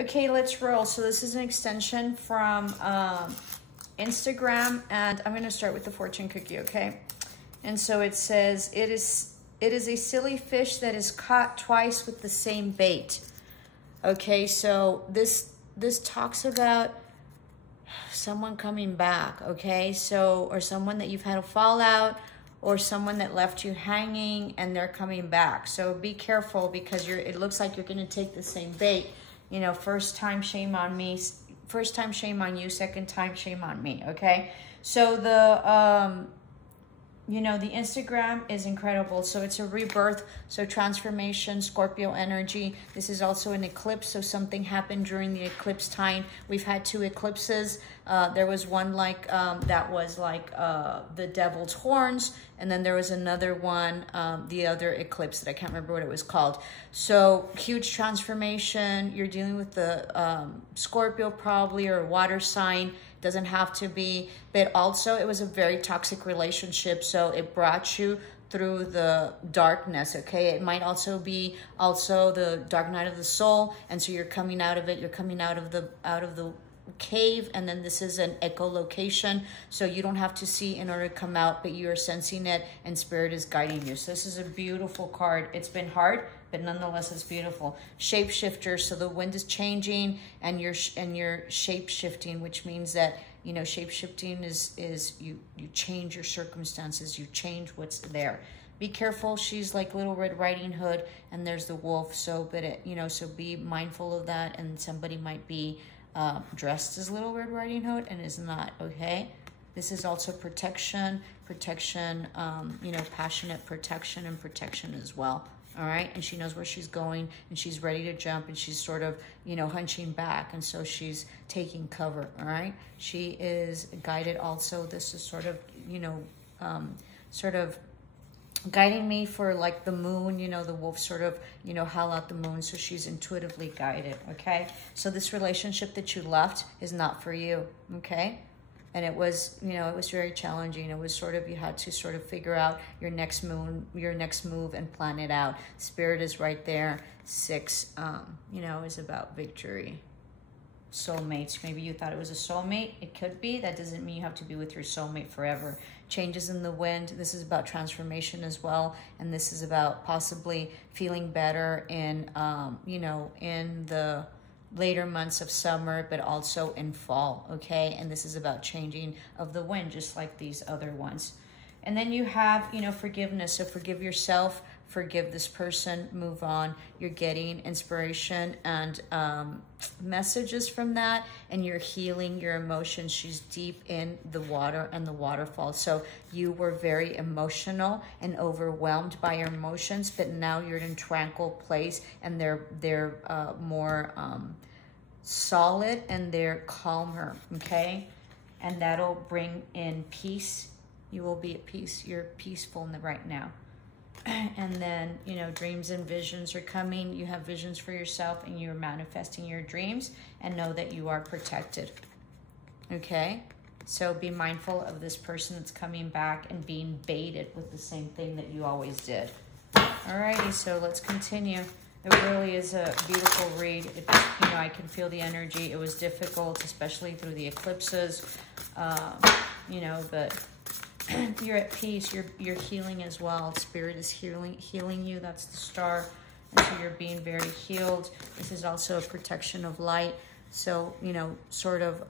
Okay, let's roll. So this is an extension from Instagram, and I'm going to start with the fortune cookie, okay? And so it says, it is a silly fish that is caught twice with the same bait. Okay, so this talks about someone coming back, okay? So, or someone that you've had a fallout, or someone that left you hanging and they're coming back. So be careful, because it looks like you're going to take the same bait. You know, first time, shame on me. First time, shame on you. Second time, shame on me, okay? So the, you know, the Instagram is incredible. So it's a rebirth, so transformation, Scorpio energy. This is also an eclipse, so something happened during the eclipse time. We've had 2 eclipses. There was one like, that was like the devil's horns, and then there was another one, the other eclipse that I can't remember what it was called. So huge transformation. You're dealing with the Scorpio probably, or water sign. Doesn't have to be, but also it was a very toxic relationship, so it brought you through the darkness, okay? It might also be the dark night of the soul, and so you're coming out of it. You're coming out of the cave, and then this is an echolocation, so you don't have to see in order to come out, but you are sensing it, and spirit is guiding you. So this is a beautiful card. It's been hard, but nonetheless it's beautiful. Shapeshifter, so the wind is changing, and you're shape shifting, which means that, you know, shape shifting is you change your circumstances, you change what's there. Be careful. She's like Little Red Riding Hood, and there's the wolf. So, but it, you know, so be mindful of that. And somebody might be dressed as Little Red Riding Hood and is not, okay? This is also protection, you know, passionate protection and protection as well. All right, and she knows where she's going, and she's ready to jump, and she's sort of, you know, hunching back, and so she's taking cover. All right, she is guided also. This is sort of, you know, sort of guiding me for like the moon, you know, the wolf sort of, you know, howl out the moon, so she's intuitively guided. Okay, so this relationship that you left is not for you. Okay. And it was, you know, it was very challenging. It was sort of, you had to sort of figure out your next move and plan it out. Spirit is right there. 6, you know, is about victory. Soulmates. Maybe you thought it was a soulmate. It could be. That doesn't mean you have to be with your soulmate forever. Changes in the wind. This is about transformation as well. And this is about possibly feeling better in, you know, in the later months of summer, but also in fall, okay? And this is about changing of the wind, just like these other ones. And then you have, you know, forgiveness. So forgive yourself, forgive this person, move on. You're getting inspiration and messages from that, and you're healing your emotions. She's deep in the water and the waterfall. So you were very emotional and overwhelmed by your emotions, but now you're in a tranquil place, and they're more solid, and they're calmer, okay? And that'll bring in peace. You will be at peace. You're peaceful right now. And then, you know, dreams and visions are coming. You have visions for yourself, and you're manifesting your dreams, and know that you are protected. Okay? So be mindful of this person that's coming back and being baited with the same thing that you always did. Alrighty, so let's continue. It really is a beautiful read. It, you know, I can feel the energy. It was difficult, especially through the eclipses, you know, but you're at peace. You're healing as well. Spirit is healing you. That's the star. And so you're being very healed. This is also a protection of light. So, you know, sort of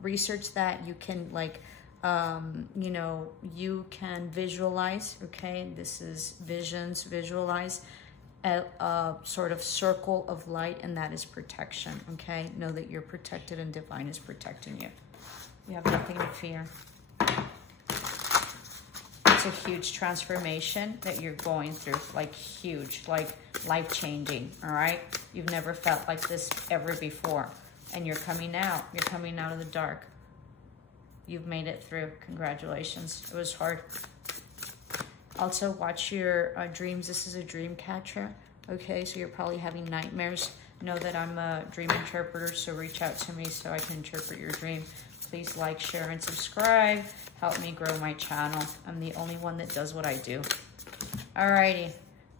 research that. You can, like, you know, you can visualize, okay? This is visions, visualize a sort of circle of light, and that is protection, okay? Know that you're protected, and divine is protecting you. You have nothing to fear. It's a huge transformation that you're going through, like huge, like life-changing, all right? You've never felt like this ever before, and you're coming out. You're coming out of the dark. You've made it through. Congratulations. It was hard. Also, watch your dreams. This is a dream catcher, okay? So you're probably having nightmares. Know that I'm a dream interpreter, so reach out to me so I can interpret your dream. Please like, share, and subscribe. Help me grow my channel. I'm the only one that does what I do. Alrighty.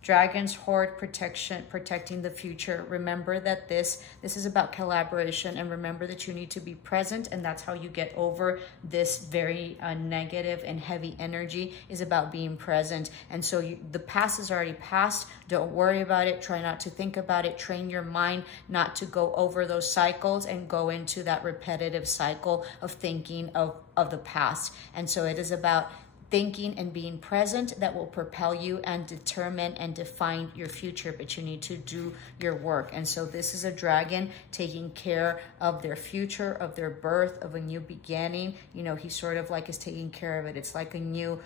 Dragons hoard protection, protecting the future. Remember that this is about collaboration, and remember that you need to be present, and that's how you get over this very negative and heavy energy, is about being present. And so the past is already past. Don't worry about it. Try not to think about it. Train your mind not to go over those cycles and go into that repetitive cycle of thinking of the past. And so it is about thinking and being present that will propel you and determine and define your future, but you need to do your work. And so this is a dragon taking care of their future, of their birth, of a new beginning. You know, he sort of like is taking care of it. It's like a new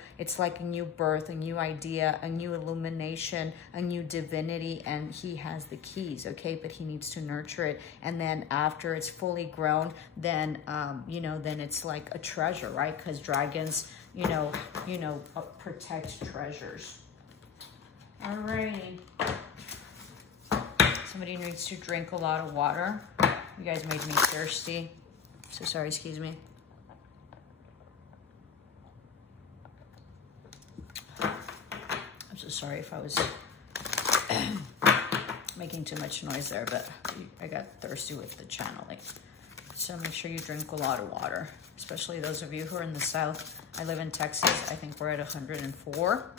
birth, a new idea, a new illumination, a new divinity, and he has the keys, okay? But he needs to nurture it. And then after it's fully grown, then, you know, then it's like a treasure, right? Because dragons, you know, protect treasures. Alrighty. Somebody needs to drink a lot of water. You guys made me thirsty. So sorry, excuse me. I'm so sorry if I was making too much noise there, but I got thirsty with the channeling. So make sure you drink a lot of water, especially those of you who are in the South. I live in Texas. I think we're at 104.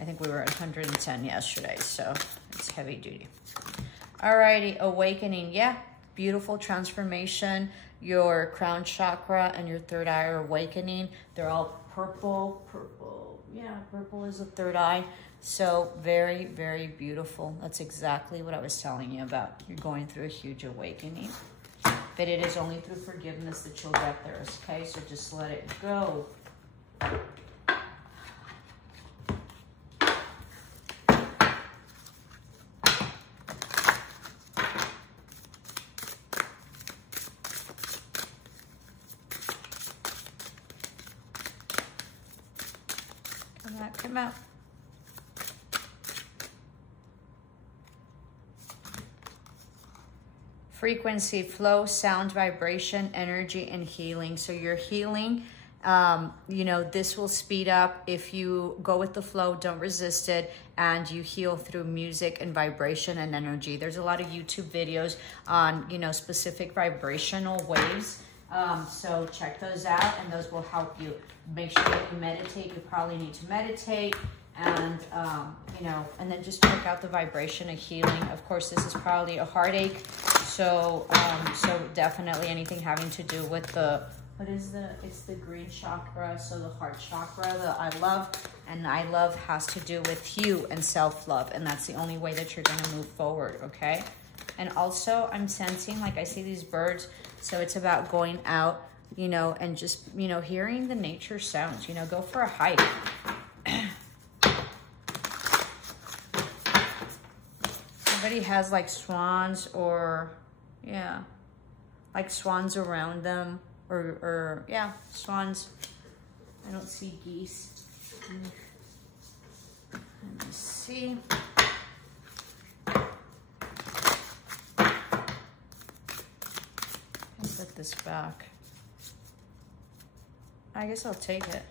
I think we were at 110 yesterday, so it's heavy duty. Alrighty, awakening. Yeah, beautiful transformation. Your crown chakra and your third eye are awakening. They're all purple. Yeah, purple is the third eye. So very, very beautiful. That's exactly what I was telling you about. You're going through a huge awakening. But it is only through forgiveness that you'll get there, okay? So just let it go. Come out. Frequency, flow, sound, vibration, energy, and healing. So you're healing. You know, this will speed up if you go with the flow, don't resist it, and you heal through music and vibration and energy. There's a lot of YouTube videos on, you know, specific vibrational waves. So check those out, and those will help you. Make sure that you meditate. You probably need to meditate. And, you know, and then just check out the vibration of healing. Of course, this is probably a heartache. So, so definitely anything having to do with the, it's the green chakra. So the heart chakra, the I love, and I love has to do with you and self-love. And that's the only way that you're going to move forward. Okay. And also I'm sensing, like I see these birds. So it's about going out, you know, and just, you know, hearing the nature sounds, you know, go for a hike. Somebody has like swans or, yeah, like swans around them or yeah, swans. I don't see geese. Let me see. I'll put this back. I guess I'll take it.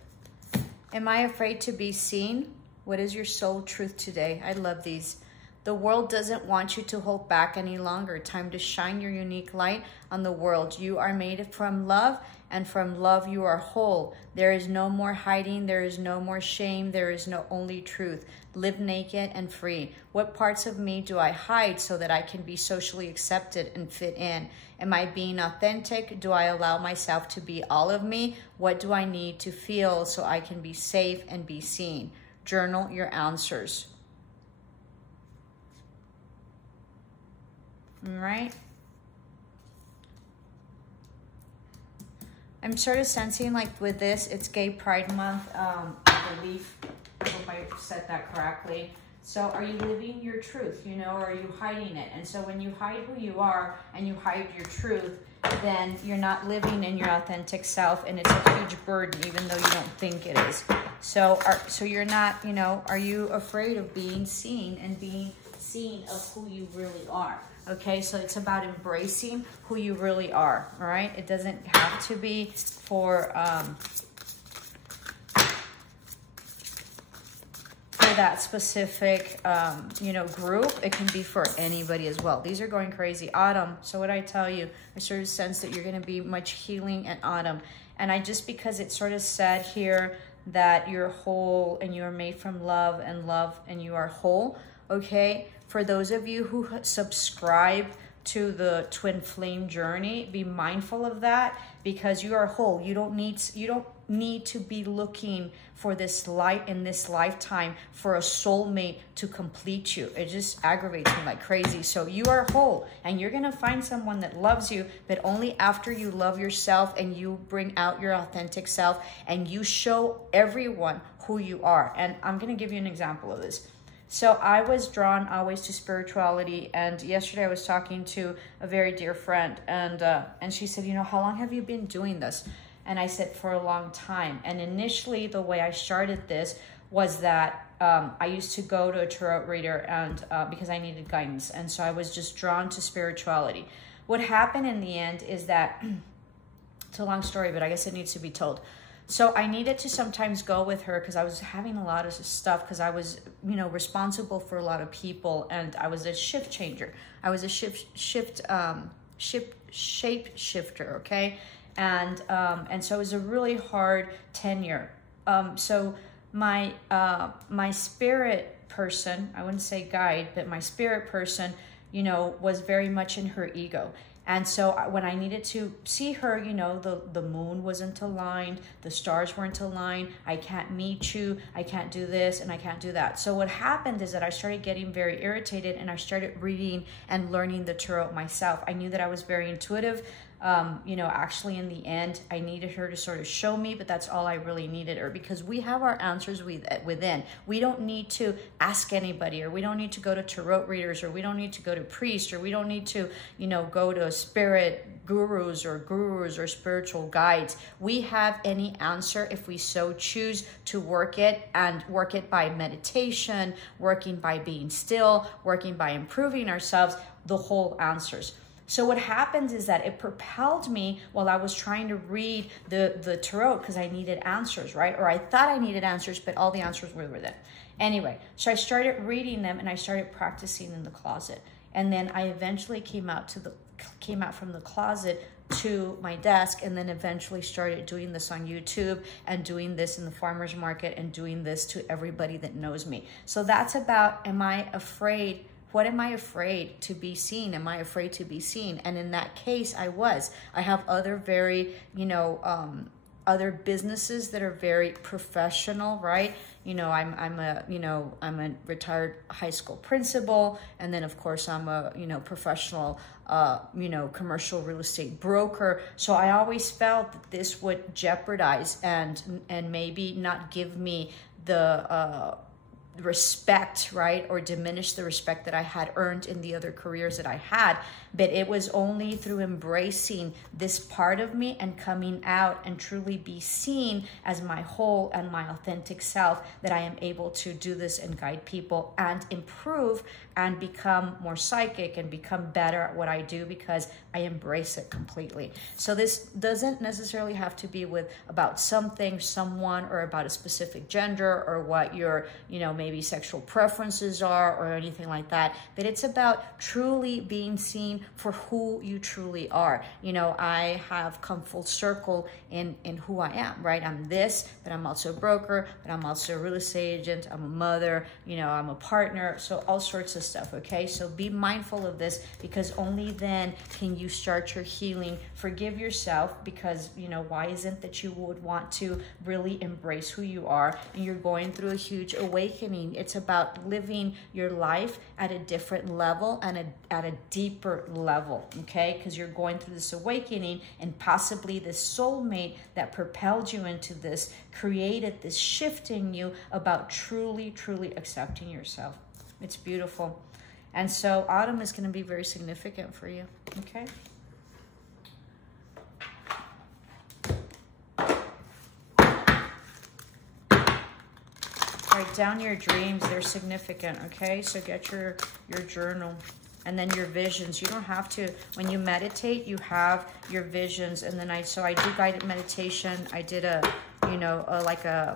Am I afraid to be seen? What is your soul truth today? I love these. The world doesn't want you to hold back any longer. Time to shine your unique light on the world. You are made from love, and from love you are whole. There is no more hiding. There is no more shame. There is no only truth. Live naked and free. What parts of me do I hide so that I can be socially accepted and fit in? Am I being authentic? Do I allow myself to be all of me? What do I need to feel so I can be safe and be seen? Journal your answers. All right. I'm sort of sensing like with this, it's Gay Pride Month. I believe, I hope I said that correctly. So are you living your truth, you know, or are you hiding it? And so when you hide who you are and you hide your truth, then you're not living in your authentic self, and it's a huge burden, even though you don't think it is. So you're not, you know, are you afraid of being seen and being seen of who you really are? Okay, so it's about embracing who you really are, all right? It doesn't have to be for that specific, you know, group. It can be for anybody as well. These are going crazy. Autumn. So what I tell you, I sort of sense that you're going to be much healing in autumn. And I just, because it sort of said here that you're whole and you're made from love and you are whole. Okay. For those of you who subscribe to the twin flame journey, be mindful of that, because you are whole. You don't need to be looking for this light in this lifetime for a soulmate to complete you. It just aggravates me like crazy. So you are whole, and you're gonna find someone that loves you, but only after you love yourself and you bring out your authentic self and you show everyone who you are. And I'm gonna give you an example of this. So I was drawn always to spirituality, and yesterday I was talking to a very dear friend, and she said, you know, how long have you been doing this? And I said, for a long time. And initially the way I started this was that I used to go to a tarot reader, and because I needed guidance, and so I was just drawn to spirituality. What happened in the end is that, it's a long story, but I guess it needs to be told. So I needed to sometimes go with her because I was having a lot of stuff, because I was, you know, responsible for a lot of people, and I was a shift changer. I was a shape shifter, okay? And so it was a really hard tenure. So my spirit person, I wouldn't say guide, but my spirit person, you know, was very much in her ego. And so when I needed to see her, you know, the moon wasn't aligned, the stars weren't aligned, I can't meet you, I can't do this, and I can't do that. So what happened is that I started getting very irritated, and I started reading and learning the tarot myself. I knew that I was very intuitive. You know, actually in the end, I needed her to sort of show me, but that's all I really needed her, because we have our answers within. We don't need to ask anybody, or we don't need to go to tarot readers, or we don't need to go to priests, or we don't need to, you know, go to spirit gurus or spiritual guides. We have any answer if we so choose to work it, and work it by meditation, working by being still, working by improving ourselves, the whole answers. So what happens is that it propelled me while I was trying to read the tarot, because I needed answers, right? Or I thought I needed answers, but all the answers were within. Anyway, so I started reading them, and I started practicing in the closet. And then I eventually came out from the closet to my desk, and then eventually started doing this on YouTube, and doing this in the farmer's market, and doing this to everybody that knows me. So that's about, am I afraid? What am I afraid to be seen? Am I afraid to be seen? And in that case, I was. I have other very, you know, other businesses that are very professional, right? You know, I'm a retired high school principal, and then of course I'm a, you know, professional, you know, commercial real estate broker. So I always felt that this would jeopardize and maybe not give me the respect, right? Or diminish the respect that I had earned in the other careers that I had. But it was only through embracing this part of me and coming out and truly be seen as my whole and my authentic self that I am able to do this and guide people and improve and become more psychic and become better at what I do, because I embrace it completely. So this doesn't necessarily have to be about something, someone, or about a specific gender, or what your, you know, maybe sexual preferences are, or anything like that. But it's about truly being seen for who you truly are. You know, I have come full circle in who I am, right? I'm this, but I'm also a broker, but I'm also a real estate agent, I'm a mother, you know, I'm a partner, so all sorts of stuff, okay? So be mindful of this, because only then can you start your healing. Forgive yourself, because, you know, why isn't that you would want to really embrace who you are, and you're going through a huge awakening. It's about living your life at a different level and at a deeper level, okay? Because you're going through this awakening, and possibly this soulmate that propelled you into this created this shift in you about truly accepting yourself. It's beautiful. And so autumn is going to be very significant for you, okay? Write down your dreams. They're significant, okay? So get your journal. And then your visions. You don't have to, when you meditate, you have your visions. And then I do guided meditation. I did like a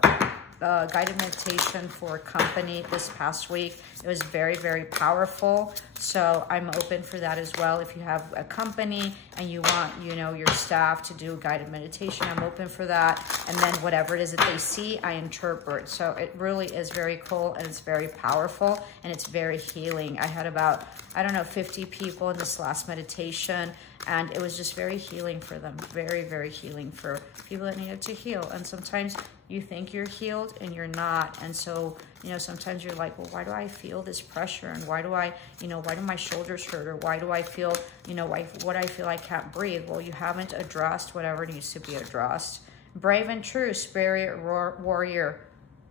guided meditation for a company this past week. It was very, very powerful. So I'm open for that as well. If you have a company and you want, you know, your staff to do guided meditation, I'm open for that. And then whatever it is that they see, I interpret. So it really is very cool, and it's very powerful, and it's very healing. I had about, I don't know, 50 people in this last meditation, and it was just very healing for them. Very, very healing for people that needed to heal. And sometimes you think you're healed and you're not. And so, you know, sometimes you're like, well, why do I feel this pressure? And why do I, you know, why do my shoulders hurt? Or why do I feel, you know, what I feel I can't breathe? Well, you haven't addressed whatever needs to be addressed. Brave and true, spirit warrior.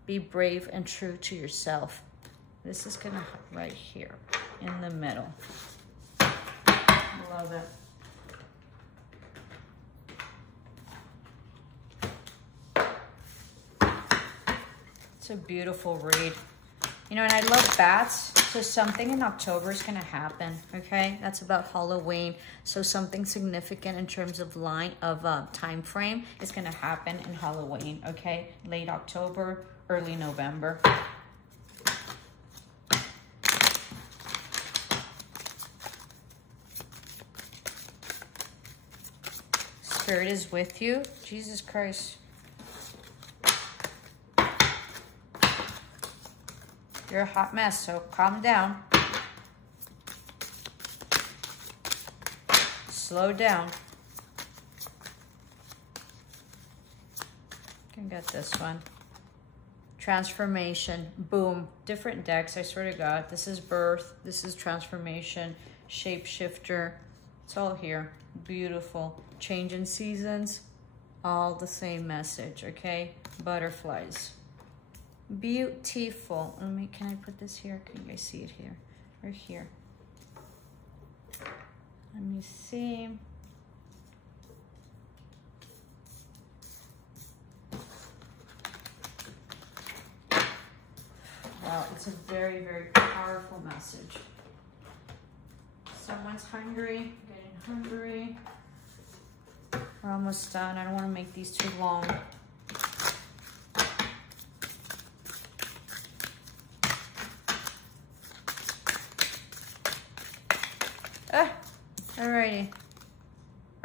Be brave and true to yourself. This is gonna right here in the middle. Love it. It's a beautiful read. You know, and I love bats. So something in October is going to happen, okay? That's about Halloween. So something significant in terms of time frame is going to happen in Halloween, okay? Late October, early November. Spirit is with you. Jesus Christ. You're a hot mess, so calm down. Slow down. Can get this one. Transformation. Boom. Different decks, I swear to God. This is birth. This is transformation. Shapeshifter. It's all here. Beautiful. Change in seasons. All the same message, okay? Butterflies. Beautiful. Can I put this here? Can you guys see it here? Or here? Let me see. Wow, it's a very, very powerful message. Someone's hungry, getting hungry. We're almost done. I don't want to make these too long. Alrighty.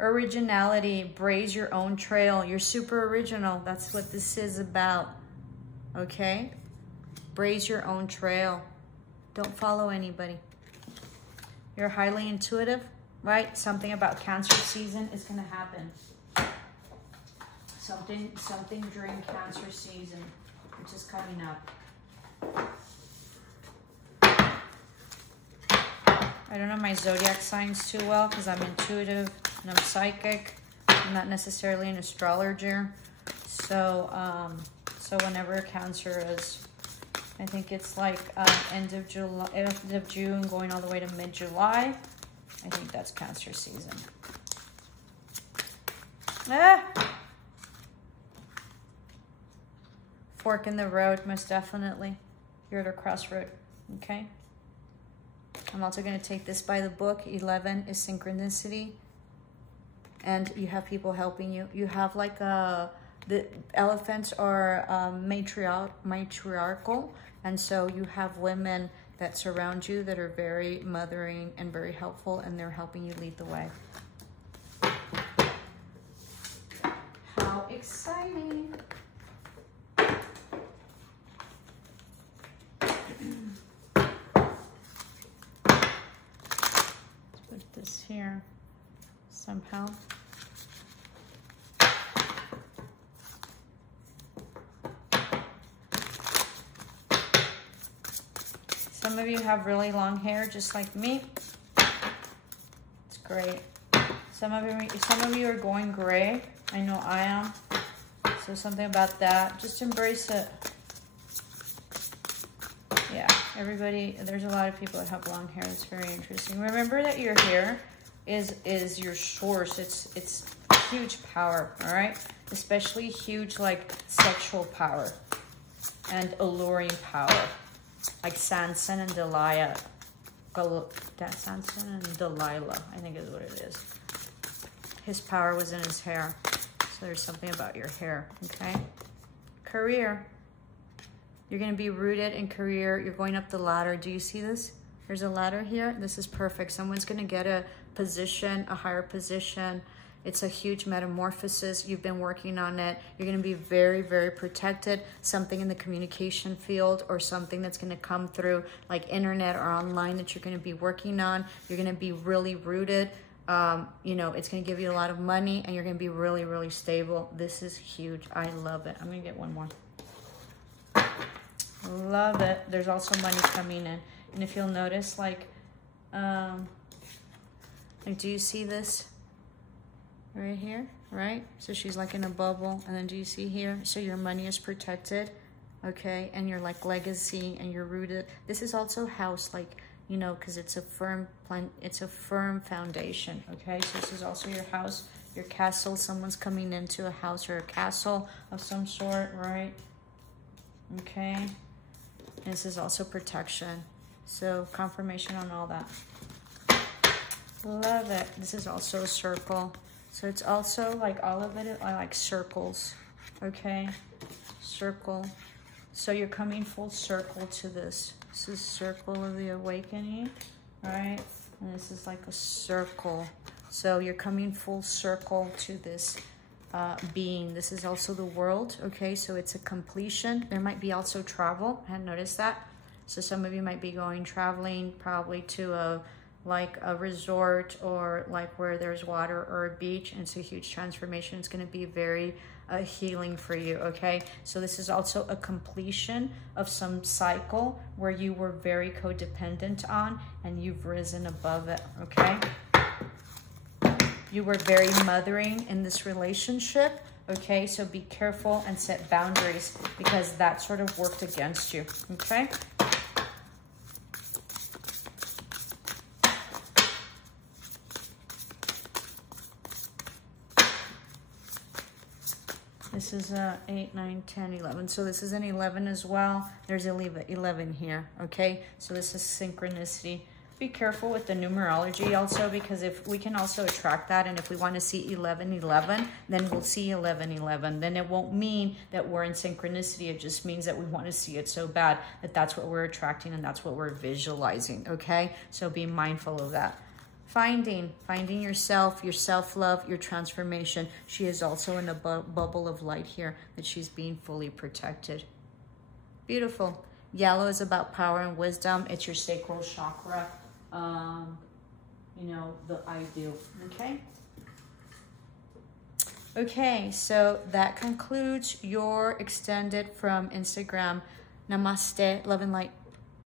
Originality. Blaze your own trail. You're super original. That's what this is about. Okay? Blaze your own trail. Don't follow anybody. You're highly intuitive, right? Something about Cancer season is going to happen. Something during Cancer season, which is coming up. I don't know my zodiac signs too well because I'm intuitive and I'm psychic. I'm not necessarily an astrologer. So, so whenever Cancer is, I think it's like end of June, going all the way to mid-July. I think that's Cancer season. Fork in the road, most definitely. You're at a crossroad, okay? I'm also going to take this by the book. 11 is synchronicity. And you have people helping you. You have like the elephants are matriarchal. And so you have women that surround you that are very mothering and very helpful. And they're helping you lead the way. How exciting. This here somehow. Some of you have really long hair just like me. It's great. Some of you are going gray. I know I am. So something about that. Just embrace it. Yeah, everybody, there's a lot of people that have long hair. It's very interesting. Remember that your hair is your source. It's huge power, all right? Especially huge, like, sexual power and alluring power. Like Samson and Delilah. Samson and Delilah, I think is what it is. His power was in his hair. So there's something about your hair, okay? Career. You're going to be rooted in career. You're going up the ladder. Do you see this? There's a ladder here. This is perfect. Someone's going to get a position, a higher position. It's a huge metamorphosis. You've been working on it. You're going to be very, very protected. Something in the communication field or something that's going to come through like internet or online that you're going to be working on. You're going to be really rooted. You know, it's going to give you a lot of money and you're going to be really, really stable. This is huge. I love it. I'm going to get one more. Love it. There's also money coming in. And if you'll notice, like do you see this? Right here, right? So she's like in a bubble. And then do you see here? So your money is protected, okay? And your like legacy and you're rooted. This is also house, like, you know, because it's a firm plan, it's a firm foundation, okay? So this is also your house, your castle. Someone's coming into a house or a castle of some sort, right? Okay. And this is also protection. So confirmation on all that. Love it. This is also a circle. So it's also like all of it are like circles, okay? Circle. So you're coming full circle to this. This is circle of the awakening, right? And this is like a circle. So you're coming full circle to this being. This is also the world, okay? So it's a completion. There might be also travel. I hadn't noticed that. So some of you might be going traveling probably to a resort or like where there's water or a beach, and it's a huge transformation. It's going to be very healing for you, okay? So this is also a completion of some cycle where you were very codependent on and you've risen above it, okay? You were very mothering in this relationship, okay? So be careful and set boundaries because that sort of worked against you, okay? This is 8, 9, 10, 11. So this is an 11 as well. There's 11 here, okay? So this is synchronicity. Be careful with the numerology also, because if we can also attract that, and if we want to see 11, 11, then we'll see 11, 11. Then it won't mean that we're in synchronicity. It just means that we want to see it so bad that that's what we're attracting and that's what we're visualizing, okay? So be mindful of that. Finding yourself, your self-love, your transformation. She is also in a bubble of light here that she's being fully protected. Beautiful. Yellow is about power and wisdom. It's your sacral chakra. You know, the ideal, okay? Okay, so that concludes your extended from Instagram. Namaste, love and light.